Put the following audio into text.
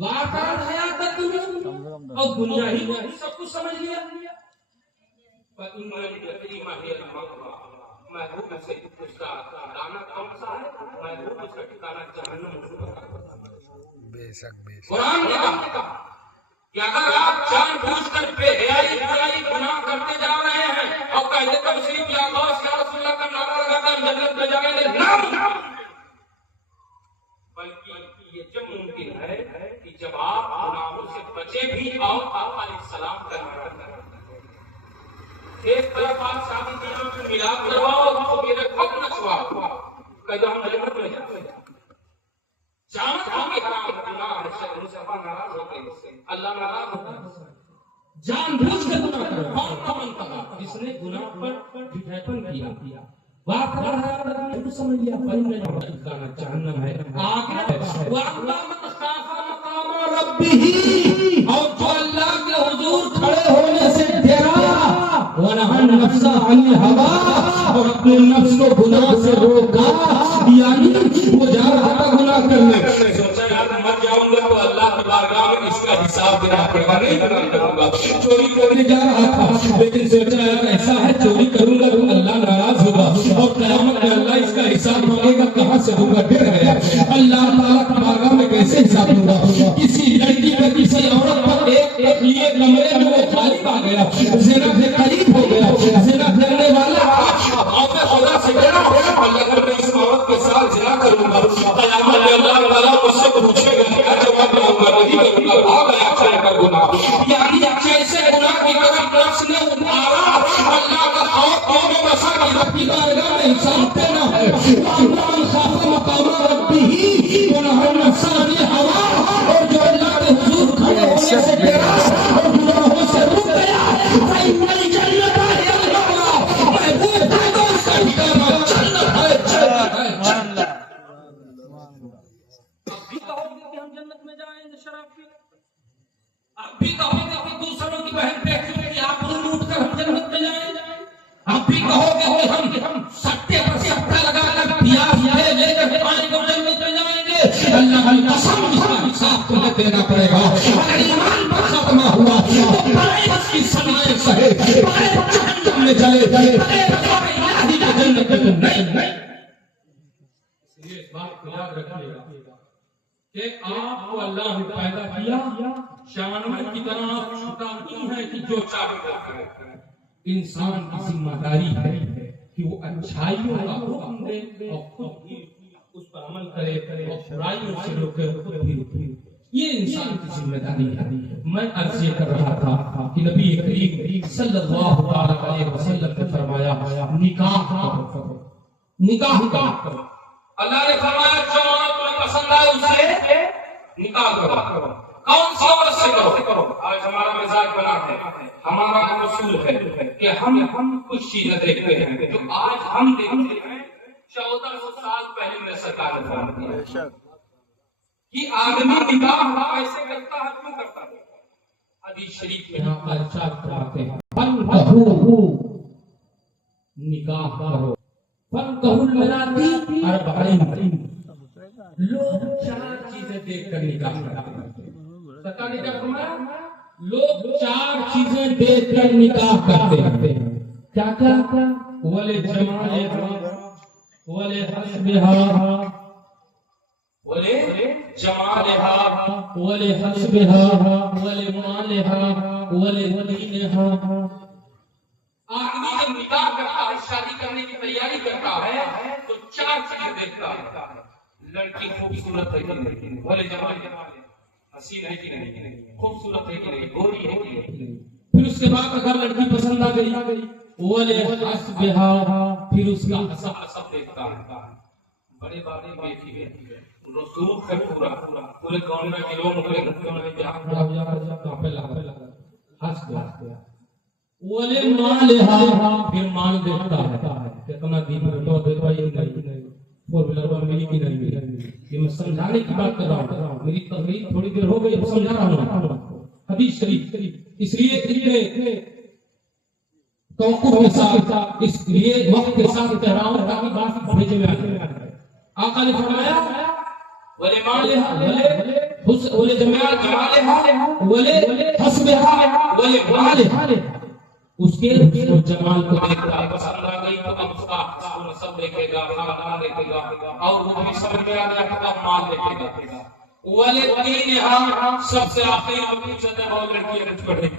واقعات حیات دنیا اور دنیا ہی سب کچھ سمجھ لیا. محبوب سے اس کا ٹھکانا کون سا ہے؟ محبوب اس کا ٹھکانا جہنم. بے شک بے شک. قرآن نے کہا کہ اگر آپ جان بوجھ کر بے حیائی برائی گناہ کرتے جا رہے ہیں اور کہتے تبصرے یا غوث یا رسول اللہ کا نعرہ لگا کر جنت میں جائیں گے، نہ، بلکہ یہ جب ممکن ہے کہ جب آپ گناہوں سے بچے بھی اور آقا علیہ السلام کا نعرہ لگا. ایک طرف آپ شادی بیاہ میں ملاپ کرواؤ تو میرے خود نچواؤ کہ ہم جنت میں جائیں. جامت ہم کی حرام گناہ ہے، شیخ مصطفیٰ ناراض ہوتے ہیں، اللہ ناراض ہوتا ہے. جان بوجھ کے گناہ کرو. کون کون کہا جس نے گناہ پر جھوٹاپن کیا واقعہ ہے تو سمجھ لیا بھائی میں ٹھکانا جہنم ہے. آگے واقعہ من خاف مقام ربہ، اور جو اللہ کے حضور کھڑے ہونے سے ڈرا، ونہى النفس عن الهوى، اور اپنے نفس کو گناہ سے روکا، یعنی وہ جا رہا تھا گناہ کرنے. سوچا یار مر جاؤں گا تو اللہ کی بارگاہ میں اس کا حساب دینا پڑے گا، نہیں گناہ کروں گا. چوری کرنے جا رہا تھا لیکن سوچا یار ایسا ہے چوری کروں گا تو اللہ ناراض ہوگا اور قیامت میں اللہ اس کا حساب مانگے گا، کہاں سے دوں گا. ڈر گیا اللہ تعالیٰ کی بارگاہ میں کیسے حساب دوں گا. کسی لڑکی پر کسی عورت پر ایک لیے کمرے میں وہ غالب آ گیا، زنا سے قریب ہو گیا، زنا کرنے والا اور میں خدا سے ڈرا اللہ اگر میں اس عورت کے ساتھ زنا کروں گا قیامت میں اللہ تعالیٰ مجھ سے پوچھے گا کیا جواب دوں گا. نہیں کروں گا، بھاگ گیا چلے کر گناہ. یعنی جیسے گناہ کی طرف نفس نے اتارا اللہ کا خوف اور بسا کی رب کی بارگاہ میں حساب دینا ہے. من خاف مقام ربہ ونہى النفس عن الهوى، اور جو اللہ کے حضور کھڑے ہونے سے ڈرا اور گناہوں سے رک گیا فإن الجنة هي المأوى، محبوب ہے اس کا ٹھکانہ جنت ہے، جنت ہے، جنت. اب بھی کہو گے کہ ہم جنت میں جائیں گے شراب پی، اب بھی کہو گے کہ دوسروں کی بہن بیٹیوں کی آبرو لوٹ کر ہم جنت میں جائیں گے، اب بھی کہو گے کہ ہم سٹے پر سٹا لگا کر پیاس لے کر پانی کو جنت میں جائیں گے. اللہ کی قسم اس کا حساب تمہیں دینا پڑے گا. اگر ایمان پر خاتمہ ہوا تو بڑے بس کی سمائے سہے، بڑے جہنم میں جلے، بڑے الہی کے جنت میں نہیں. اس لیے اس بات کو یاد رکھیے گا کہ آپ کو اللہ نے پیدا کیا شانور کی طرح، آپ چھوٹا نہیں ہے کہ جو چاہے وہ کرے. انسان کی ذمہ داری ہے کہ وہ اچھائیوں کا حکم دے اور خود بھی اس پر عمل کرے اور برائیوں سے روکے اور خود بھی روکے. یہ انسان کی ذمہ داری ہے. میں عرض یہ کر رہا تھا کہ نبی کریم صلی اللہ علیہ وسلم نے فرمایا نکاح کرو، نکاح کرو. اللہ نے فرمایا جو تمہیں پسند آئے اس سے نکاح کرو. کون سی عورت سے کرو؟ آج ہمارا مزاج بناتے ہیں، ہمارا اصول ہے کہ ہم کچھ چیزیں دیکھتے ہیں جو آج ہم دیکھتے ہیں 1400 سال پہلے میں سرکار نے فرمایا دیا کہ آدمی نکاح ایسے کرتا ہے، کیوں کرتا ہے؟ حدیث شریف میں ہم ارشاد فرماتے ہیں فنکحوا، نکاح کرو. فنکحوا اللاتی اربعین، لوگ 4 چیزیں دیکھ کر نکاح کرتے ہیں. سرکار نے کیا فرمایا؟ لوگ 4 چیزیں دیکھ کر نکاح کرتے ہیں. کیا کیا؟ وَلِجَمَالِهَا وَلِحَسْبِهَا، وَلِجَمَالِهَا وَلِحَسْبِهَا وَلِمَالِهَا وَلِدِينِهَا. آدمی جب نکاح کرتا ہے، شادی کرنے کی تیاری کرتا ہے تو 4 چیزیں دیکھتا ہے. لڑکی خوبصورت ہے کہ نہیں، وَلِجَمَالِهَا، حسین ہے کہ نہیں، خوبصورت ہے کہ نہیں، گوری ہے کہ نہیں. پھر اس کے بعد اگر لڑکی پسند آ گئی وَلِحَسْبِهَا، پھر اس کا حسب دیکھتا ہے. بڑے بڑے بیٹی ہے، رسوخ ہے پورے گاؤں میں کلو مکرے گھٹوں میں جہاں پہ لگا حسب. وَلِمَالِهَا، پھر مال دیکھتا ہے کتنا دین رٹو دیتا ہے نہیں، فور ویلر میں ملی کی نہیں. یہ میں سمجھانے کی بات کر رہا ہوں، میری تقریر تھوڑی دیر ہو گئی، سمجھا رہا ہوں حدیث شریف. اس لیے اتنے توقف کے ساتھ، اس لیے وقت کے ساتھ کہہ رہا ہوں تاکہ بات بھیجے میں آ جائے. آقا نے فرمایا ولی مالها ولی جمالها ولی حسبها ولی مالها، اس کے جمال کو دیکھ کر پسند آ گئی تو اب اس کا نسب دیکھے گا، خاندان دیکھے گا، اور وہ بھی سمجھ میں آ گیا تو اب مال دیکھے گا۔ ولی دینها سب سے آخری میں پوچھتے ہیں وہ لڑکی رچ پڑے گی۔